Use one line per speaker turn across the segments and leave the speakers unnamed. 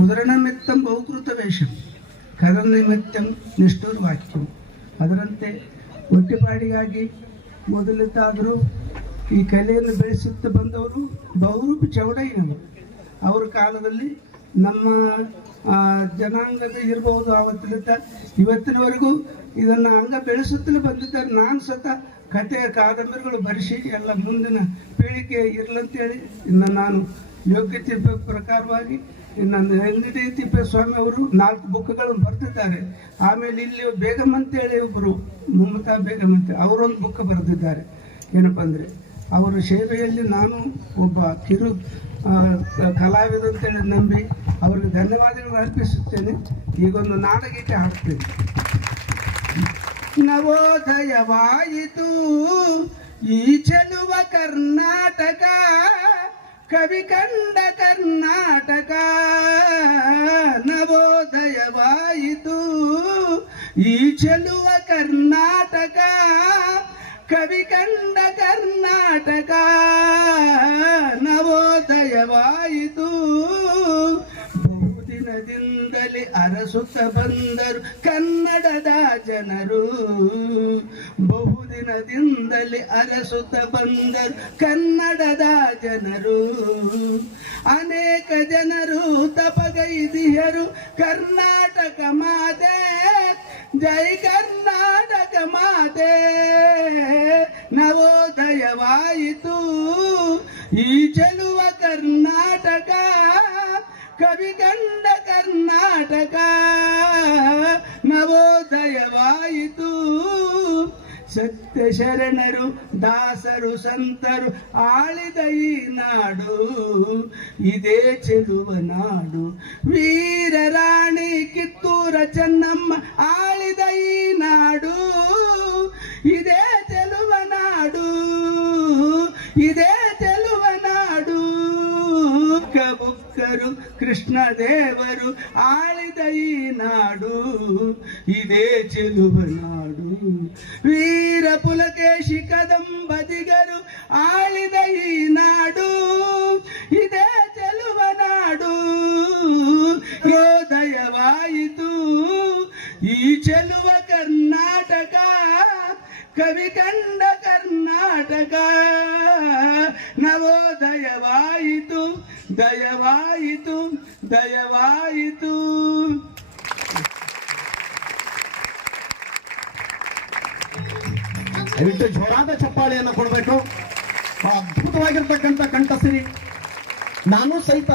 ಉದರನಿಮಿತ್ತಂ ಬಹುಕೃತ ವೇಷ. ಕದನ ನಿಮಿತ್ತಂ ನಿಷ್ಠೂರ್ ವಾಕ್ಯಂ. ಅದರಂತೆ ಒಟ್ಟಿಪಾಡಿಗಾಗಿ ಮೊದಲಿದ್ದಾದರೂ ಈ ಕಲೆಯನ್ನು ಬೆಳೆಸುತ್ತಾ ಬಂದವರು ಬಹುರೂಪಿ ಚೌಡಯ್ಯನವರು. ಅವರ ಕಾಲದಲ್ಲಿ ನಮ್ಮ ಜನಾಂಗದ ಇರಬಹುದು ಆವತ್ತಿನಿಂದ ಇವತ್ತಿನವರೆಗೂ ಇದನ್ನು ಅಂಗ ಬೆಳೆಸುತ್ತಲೇ ಬಂದಿದ್ದಾರೆ. ನಾನು ಸತ ಕಥೆ ಕಾದಂಬರಿಗಳು ಬರೆಸಿ ಎಲ್ಲ ಮುಂದಿನ ಪೀಳಿಗೆ ಇರಲಂತೇಳಿ ಇನ್ನು ನಾನು ಯೋಗ್ಯತೆ ಪ್ರ- ಪ್ರಕಾರವಾಗಿ ನನ್ನ ಹೆಂಗಡಿ ತಿಪ್ಪೇಸ್ವಾಮಿ ಅವರು ನಾಲ್ಕು ಬುಕ್ಗಳನ್ನು ಬರೆದಿದ್ದಾರೆ. ಆಮೇಲೆ ಇಲ್ಲಿ ಬೇಗಮ್ ಅಂತೇಳಿ ಒಬ್ಬರು ಮಮತಾ ಬೇಗಮ್ ಅಂತ, ಅವರೊಂದು ಬುಕ್ ಬರೆದಿದ್ದಾರೆ. ಏನಪ್ಪ ಅಂದರೆ, ಅವರ ಸೇವೆಯಲ್ಲಿ ನಾನು ಒಬ್ಬ ಕಿರು ಕಲಾವಿದ ಅಂತೇಳಿ ನಂಬಿ ಅವರಿಗೆ ಧನ್ಯವಾದಗಳು ಅರ್ಪಿಸುತ್ತೇನೆ. ಈಗೊಂದು ನಾಡಗೀತೆ ಹಾಕ್ತೇನೆ ನವೋದಯವಾಯಿತು ಈ ಚೆಲುವ ಕರ್ನಾಟಕ ಕವಿ ಕಂಡ ಕರ್ನಾಟಕ ನವೋದಯವಾಯಿತು. ಈ ಚೆಲುವ ಕರ್ನಾಟಕ ಕವಿ ಕಂಡ ಕರ್ನಾಟಕ ನವೋದಯವಾಯಿತು. ಬಹುದಿನದಿಂದಲೇ ಅರಸುತ್ತ ಬಂದರು ಕನ್ನಡದ ಜನರು. ಬಹುದಿನದಿಂದಲೇ ಅರಸುತ್ತ ಬಂದರು ಕನ್ನಡದ ಜನರು. ಅನೇಕ ಜನರು ತಪಗೈದಿಯರು ಕರ್ನಾಟಕ ಮಾತೆ. ಜೈ ಕರ್ನಾಟಕ ಮಾತೆ. ನವೋದಯವಾಯಿತು. ಈ ಚೆಲುವ ಕರ್ನಾಟಕ. ಕವಿ ಕಂಡ ಕರ್ನಾಟಕ. ನವೋದಯವಾಯಿತು. ಸತ್ಯ ಶರಣರು ದಾಸರು, ಸಂತರು ಆಳಿದ ಈ ನಾಡು. ಇದೇ ಚೆಲುವ ನಾಡು. ವೀರ ರಾಣಿ ಕಿತ್ತೂರ ಚೆನ್ನಮ್ಮ ಆಳಿದ ಬುಕ್ಕರು ಕೃಷ್ಣ ದೇವರು ಆಳಿದ ಈ ನಾಡು ಇದೇ ಚೆಲುವ ನಾಡು ವೀರ ಪುಲಕೇಶಿ ಕದಂಬದಿಗರು ಆಳಿದ ಈ ನಾಡು ಇದೇ ಚೆಲುವ ನಾಡು ನವೋದಯವಾಯಿತು, ದಯವಾಯಿತು ದಯವಾಯಿತು.
ದಯವಿಟ್ಟು ಜೋರಾದ ಚಪ್ಪಾಳೆಯನ್ನು ಕೊಡಬೇಕು. ಅದ್ಭುತವಾಗಿರ್ತಕ್ಕಂಥ ಕಂಠಸಿರಿ. ನಾನು ಸಹಿತ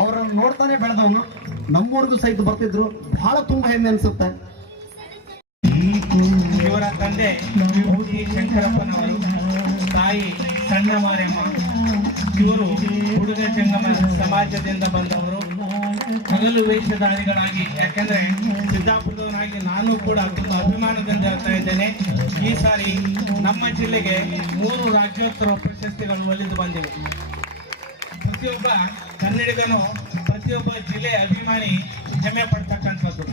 ಅವರನ್ನು ನೋಡ್ತಾನೆ ಬೆಳೆದವನು. ನಮ್ಮೂರಿಗೂ ಸಹಿತ ಬರ್ತಿದ್ರು. ಬಹಳ ತುಂಬಾ ಹೆಮ್ಮೆ ಅನ್ಸುತ್ತೆ.
ಇವರ ತಂದೆ ಶಂಕರಪ್ಪನವರು ತಾಯಿ ಸಣ್ಣ ಇವರು ಹುಡುಗ ಜಂಗಮ ಸಮಾಜದಿಂದ ಬಂದವರು. ಹಗಲು ವೇಷಧಾರಿಗಳಾಗಿ, ಯಾಕೆಂದ್ರೆ ಸಿದ್ದಾಪುರದವನಾಗಿ ನಾನು ಕೂಡ ತುಂಬ ಅಭಿಮಾನದಿಂದ ಹೇಳ್ತಾ ಇದ್ದೇನೆ. ಈ ಸಾರಿ ನಮ್ಮ ಜಿಲ್ಲೆಗೆ ಮೂರು ರಾಜ್ಯೋತ್ಸವ ಪ್ರಶಸ್ತಿಗಳು ಒಲಿದು ಬಂದಿವೆ. ಪ್ರತಿಯೊಬ್ಬ ಕನ್ನಡಿಗನು ಪ್ರತಿಯೊಬ್ಬ ಜಿಲ್ಲೆಯ ಅಭಿಮಾನಿ ಹೆಮ್ಮೆ ಪಡ್ತಕ್ಕಂಥದ್ದು.